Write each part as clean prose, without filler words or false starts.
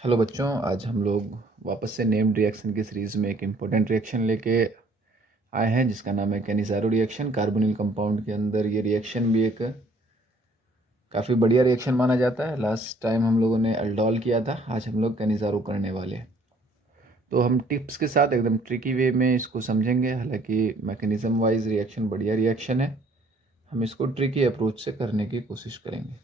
Hello बच्चों, आज हम लोग वापस से नेम्ड रिएक्शन की सीरीज़ में एक इम्पोर्टेंट रिएक्शन लेके आए हैं जिसका नाम है कैनिज़ारो रिएक्शन। कार्बोनिल कंपाउंड के अंदर ये रिएक्शन भी एक काफ़ी बढ़िया रिएक्शन माना जाता है। लास्ट टाइम हम लोगों ने अल्डोल किया था, आज हम लोग कैनिज़ारो करने वाले हैं। तो हम टिप्स के साथ एकदम ट्रिकी वे में इसको समझेंगे। हालांकि मैकेनिज़्म वाइज रिएक्शन बढ़िया रिएक्शन है, हम इसको ट्रिकी अप्रोच से करने की कोशिश करेंगे।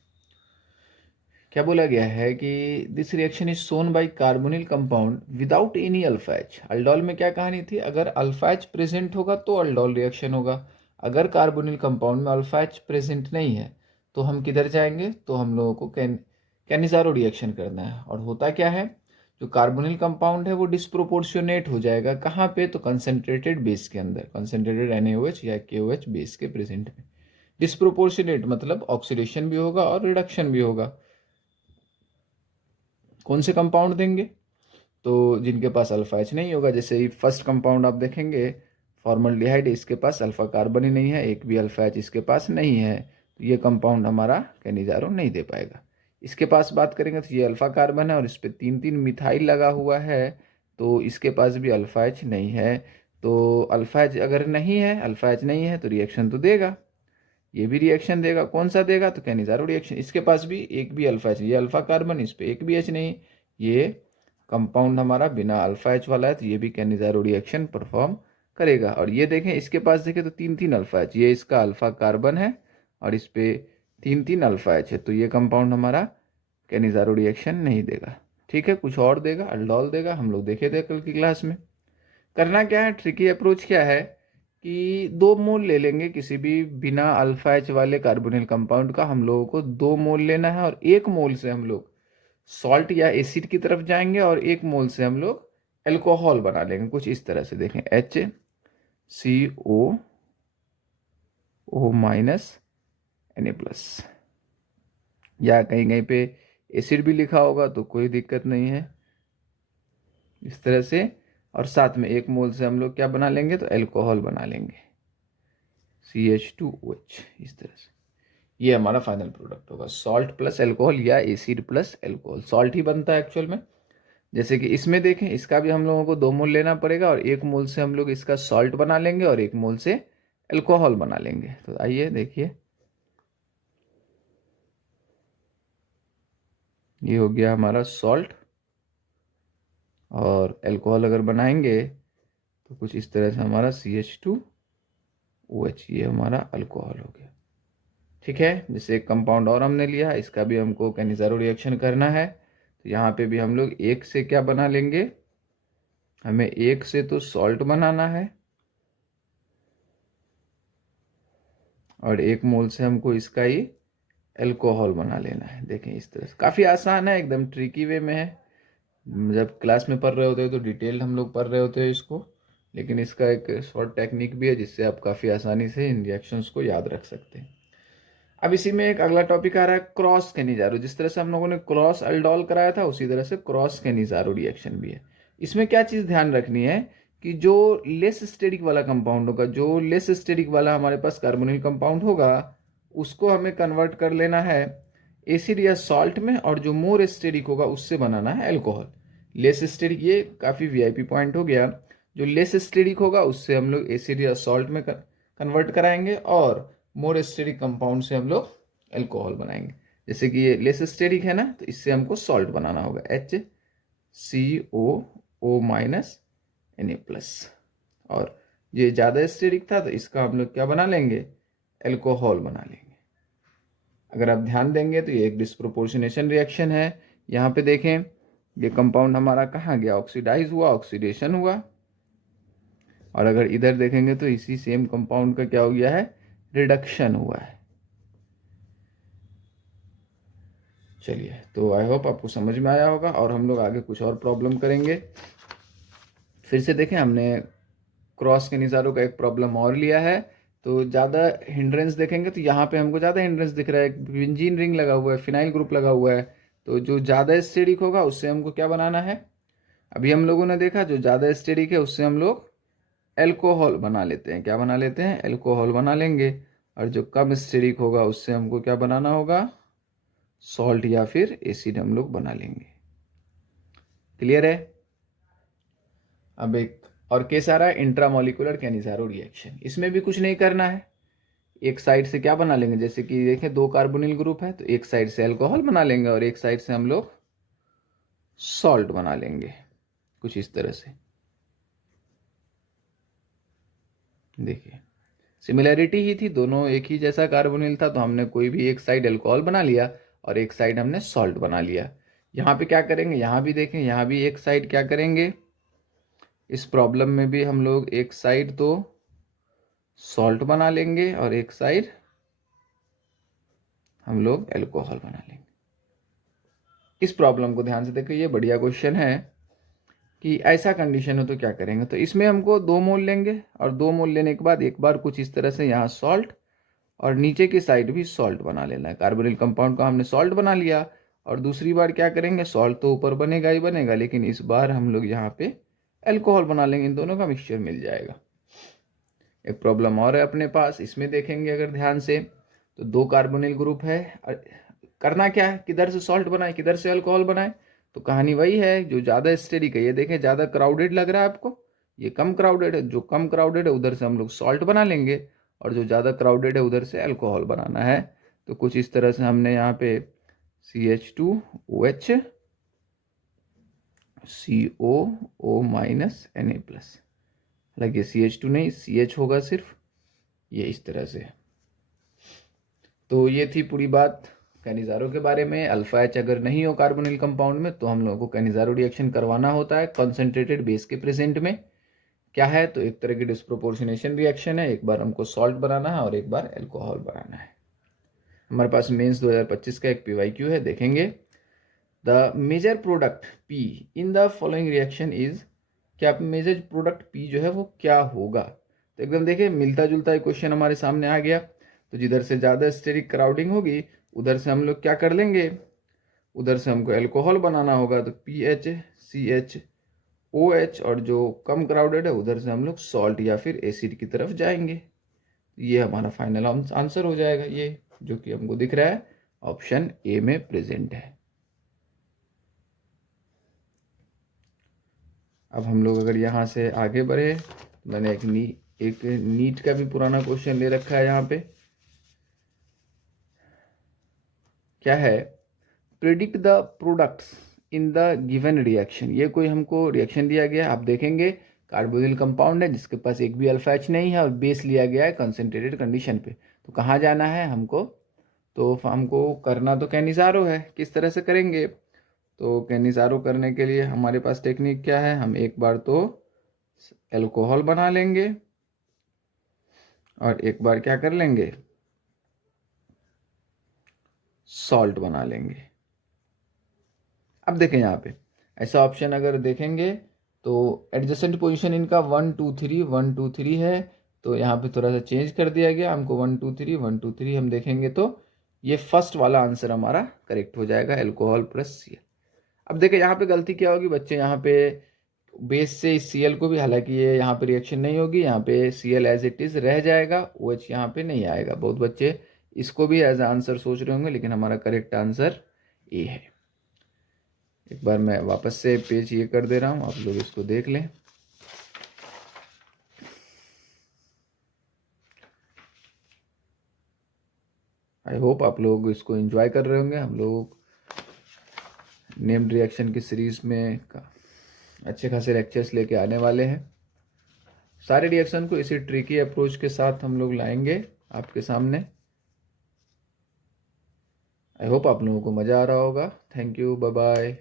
क्या बोला गया है कि this reaction is shown by carbonyl compound without any alpha H. Aldol में क्या कहानी थी, अगर अल्फा एच प्रेजेंट होगा तो अल्डोल रिएक्शन होगा। अगर कार्बोनिल कंपाउंड में अल्फा एच प्रेजेंट नहीं है तो हम किधर जाएंगे, तो हम लोगों को कैनिज़ारो रिएक्शन करना है। और होता क्या है, जो कार्बोनिल कंपाउंड है वो डिस्प्रोपोर्शनेट हो जाएगा। कहाँ पे, तो कंसनट्रेटेड बेस के अंदर, कंसनट्रेटेड NaOH या KOH बेस के प्रेजेंट में। डिस्प्रोपोर्शनेट मतलब ऑक्सीडेशन भी होगा और रिडक्शन भी होगा। कौन से कंपाउंड देंगे, तो जिनके पास अल्फा एच नहीं होगा। जैसे ही फर्स्ट कंपाउंड आप देखेंगे, फॉर्मल्डिहाइड, इसके पास अल्फा कार्बन ही नहीं है, एक भी अल्फा एच इसके पास नहीं है, तो ये कंपाउंड हमारा कैनिज़ारो नहीं दे पाएगा। इसके पास बात करेंगे तो ये अल्फा कार्बन है और इस पर 3 मिथाइल लगा हुआ है, तो इसके पास भी अल्फा एच नहीं है। तो अल्फा एच अगर नहीं है, अल्फा एच नहीं है तो रिएक्शन तो देगा, ये भी रिएक्शन देगा। कौन सा देगा, तो कैनिज़ारो रिएक्शन। इसके पास भी एक भी अल्फा एच, ये अल्फा कार्बन, इस पे एक भी एच नहीं, ये कंपाउंड हमारा बिना अल्फा एच वाला है, तो ये भी कैनिज़ारो रिएक्शन परफॉर्म करेगा। और ये देखें, इसके पास देखें तो 3 अल्फा एच, ये इसका अल्फा कार्बन है और इस पे 3 अल्फा एच है, तो ये कंपाउंड हमारा कैनिज़ारो रिएक्शन नहीं देगा। ठीक है, कुछ और देगा, अल्डोल देगा, हम लोग देखे थे कल की क्लास में। करना क्या है, ट्रिकी अप्रोच क्या है कि 2 मोल ले लेंगे किसी भी बिना अल्फा एच वाले कार्बोनिल कंपाउंड का। हम लोगों को 2 मोल लेना है और 1 मोल से हम लोग सॉल्ट या एसिड की तरफ जाएंगे और 1 मोल से हम लोग एल्कोहल बना लेंगे। कुछ इस तरह से देखें, HCO O-, या कहीं कहीं पे एसिड भी लिखा होगा तो कोई दिक्कत नहीं है, इस तरह से। और साथ में 1 मोल से हम लोग क्या बना लेंगे, तो एल्कोहल बना लेंगे, CH2OH, इस तरह से। ये हमारा फाइनल प्रोडक्ट होगा, सॉल्ट प्लस एल्कोहल या एसिड प्लस एल्कोहल। सॉल्ट ही बनता है एक्चुअल में। जैसे कि इसमें देखें, इसका भी हम लोगों को 2 मोल लेना पड़ेगा और 1 मोल से हम लोग इसका सॉल्ट बना लेंगे और 1 मोल से एल्कोहल बना लेंगे। तो आइए देखिए, ये हो गया हमारा सॉल्ट, और एल्कोहल अगर बनाएंगे तो कुछ इस तरह से हमारा CH2OH, ये हमारा अल्कोहल हो गया। ठीक है, जैसे एक कंपाउंड और हमने लिया, इसका भी हमको कैनिज़ारो रिएक्शन करना है। तो यहाँ पे भी हम लोग 1 से क्या बना लेंगे, हमें 1 से तो सॉल्ट बनाना है और 1 मोल से हमको इसका ही एल्कोहल बना लेना है। देखें इस तरह से, काफ़ी आसान है, एकदम ट्रिकी वे में है। जब क्लास में पढ़ रहे होते हैं तो डिटेल हम लोग पढ़ रहे होते हैं इसको, लेकिन इसका एक शॉर्ट टेक्निक भी है जिससे आप काफ़ी आसानी से इन रिएक्शंस को याद रख सकते हैं। अब इसी में एक अगला टॉपिक आ रहा है, क्रॉस कैनिज़ारो। जिस तरह से हम लोगों ने क्रॉस अल्डोल कराया था, उसी तरह से क्रॉस कैनिज़ारो रिएक्शन भी है। इसमें क्या चीज़ ध्यान रखनी है कि जो लेस स्टेरिक वाला कंपाउंड होगा, जो लेस स्टेरिक वाला हमारे पास कार्बोनिल कंपाउंड होगा, उसको हमें कन्वर्ट कर लेना है एसिड या सॉल्ट में, और जो मोर स्टेरिक होगा उससे बनाना है एल्कोहल। लेस स्टेरिक, ये काफ़ी VIP पॉइंट हो गया। जो लेस स्टेरिक होगा उससे हम लोग एसिड या सॉल्ट में कन्वर्ट कराएंगे और मोर स्टेरिक कंपाउंड से हम लोग एल्कोहल बनाएंगे। जैसे कि ये लेस स्टेरिक है ना, तो इससे हमको सॉल्ट बनाना होगा, HCOO-Na+। और ये ज़्यादा स्टेरिक था तो इसका हम लोग क्या बना लेंगे, एल्कोहल बना लेंगे। अगर आप ध्यान देंगे तो ये एक डिस्प्रोपोर्शनेशन रिएक्शन है। यहाँ पे देखें, ये कंपाउंड हमारा कहाँ गया, ऑक्सीडाइज हुआ, ऑक्सीडेशन हुआ। और अगर इधर देखेंगे तो इसी सेम कंपाउंड का क्या हो गया है, रिडक्शन हुआ है। चलिए, तो आई होप आपको समझ में आया होगा और हम लोग आगे कुछ और प्रॉब्लम करेंगे। फिर से देखें, हमने क्रॉस कैनिज़ारो का एक प्रॉब्लम और लिया है। तो ज़्यादा हिंड्रेंस देखेंगे तो यहाँ पे हमको ज़्यादा हिंड्रेंस दिख रहा है, एक बेंजीन रिंग लगा हुआ है, फिनाइल ग्रुप लगा हुआ है। तो जो ज़्यादा स्टेरिक होगा उससे हमको क्या बनाना है, अभी हम लोगों ने देखा जो ज़्यादा स्टेरिक है उससे हम लोग एल्कोहल बना लेते हैं। क्या बना लेते हैं, एल्कोहल बना लेंगे। और जो कम स्टेरिक होगा उससे हमको क्या बनाना होगा, सॉल्ट या फिर एसिड हम लोग बना लेंगे। क्लियर है। अब एक और केस आ रहा है इंट्रामोलिकुलर कैनिजारो रिएक्शन। इसमें भी कुछ नहीं करना है, एक साइड से क्या बना लेंगे, जैसे कि देखें 2 कार्बोनिल ग्रुप है तो एक साइड से अल्कोहल बना लेंगे और एक साइड से हम लोग सॉल्ट बना लेंगे, कुछ इस तरह से। देखिए सिमिलैरिटी ही थी, दोनों एक ही जैसा कार्बोनिल था तो हमने कोई भी एक साइड अल्कोहल बना लिया और एक साइड हमने सॉल्ट बना लिया। यहाँ पे क्या करेंगे, यहाँ भी देखें, यहाँ भी एक साइड क्या करेंगे, इस प्रॉब्लम में भी हम लोग एक साइड तो सॉल्ट बना लेंगे और एक साइड हम लोग अल्कोहल बना लेंगे। इस प्रॉब्लम को ध्यान से देखिए, ये बढ़िया क्वेश्चन है कि ऐसा कंडीशन हो तो क्या करेंगे। तो इसमें हमको 2 मोल लेंगे और 2 मोल लेने के बाद एक बार कुछ इस तरह से यहाँ सॉल्ट और नीचे की साइड भी सॉल्ट बना लेना है। कार्बोनिल कंपाउंड का हमने सॉल्ट बना लिया और दूसरी बार क्या करेंगे, सॉल्ट तो ऊपर बनेगा ही बनेगा, लेकिन इस बार हम लोग यहाँ पे अल्कोहल बना लेंगे, इन दोनों का मिक्सचर मिल जाएगा। एक प्रॉब्लम और है अपने पास, इसमें देखेंगे अगर ध्यान से तो 2 कार्बोनिल ग्रुप है, करना क्या है, किधर से सॉल्ट बनाए किधर से अल्कोहल बनाए। तो कहानी वही है, जो ज़्यादा स्टेरिक है, ये देखें ज़्यादा क्राउडेड लग रहा है आपको, ये कम क्राउडेड है, जो कम क्राउडेड है उधर से हम लोग सॉल्ट बना लेंगे और जो ज़्यादा क्राउडेड है उधर से अल्कोहल बनाना है। तो कुछ इस तरह से हमने यहाँ पे CH2OH COO माइनस Na+, हालांकि CH2 नहीं CH होगा सिर्फ, ये इस तरह से। तो ये थी पूरी बात कैनिजारो के बारे में। अल्फा एच अगर नहीं हो कार्बोनिल कंपाउंड में तो हम लोगों को कैनिजारो रिएक्शन करवाना होता है कॉन्सेंट्रेटेड बेस के प्रेजेंट में। क्या है, तो एक तरह की डिस्प्रोपोर्शनेशन रिएक्शन है, एक बार हमको सॉल्ट बनाना है और एक बार अल्कोहल बनाना है। हमारे पास मेंस 2025 का एक PYQ है, देखेंगे। The major product P in the following reaction is, क्या मेजर प्रोडक्ट P जो है वो क्या होगा। तो एकदम देखिए मिलता जुलता क्वेश्चन हमारे सामने आ गया। तो जिधर से ज़्यादा स्टेरिक क्राउडिंग होगी उधर से हम लोग क्या कर लेंगे, उधर से हमको अल्कोहल बनाना होगा, तो PHCHOH, और जो कम क्राउडेड है उधर से हम लोग सॉल्ट या फिर एसिड की तरफ जाएंगे। ये हमारा फाइनल आंसर हो जाएगा, ये जो कि हमको दिख रहा है ऑप्शन ए में प्रेजेंट है। अब हम लोग अगर यहाँ से आगे बढ़े, मैंने एक नीट का भी पुराना क्वेश्चन ले रखा है यहाँ पे। क्या है, predict the products in the given reaction. ये कोई हमको रिएक्शन दिया गया, आप देखेंगे कार्बोनिल कंपाउंड है जिसके पास एक भी अल्फा एच नहीं है और बेस लिया गया है कंसनट्रेटेड कंडीशन पे। तो कहाँ जाना है हमको, तो हमको करना तो कैनिजारो है, किस तरह से करेंगे। तो कैनिजारो करने के लिए हमारे पास टेक्निक क्या है, हम एक बार तो अल्कोहल बना लेंगे और एक बार क्या कर लेंगे, सॉल्ट बना लेंगे। अब देखें यहाँ पे ऐसा ऑप्शन अगर देखेंगे तो एडजेसेंट पोजीशन इनका 1 2 3 1 2 3 है, तो यहाँ पे थोड़ा सा चेंज कर दिया गया, हमको 1 2 3 1 2 3 हम देखेंगे तो ये फर्स्ट वाला आंसर हमारा करेक्ट हो जाएगा, अल्कोहल प्लस Cl। अब देखें यहाँ पे गलती क्या होगी बच्चे, यहाँ पे बेस से इस Cl को भी, हालांकि ये यहाँ पे रिएक्शन नहीं होगी, यहाँ पे Cl एज इट इज रह जाएगा, OH यहाँ पे नहीं आएगा। बहुत बच्चे इसको भी एज आंसर सोच रहे होंगे, लेकिन हमारा करेक्ट आंसर ए है। एक बार मैं वापस से पेज ये कर दे रहा हूँ, आप लोग इसको देख लें। आई होप आप लोग इसको एंजॉय कर रहे होंगे। हम लोग नेम्ड रिएक्शन की सीरीज में अच्छे खासे लेक्चर्स लेके आने वाले हैं। सारे रिएक्शन को इसी ट्रिकी अप्रोच के साथ हम लोग लाएंगे आपके सामने। आई होप आप लोगों को मज़ा आ रहा होगा। Thank you, bye bye.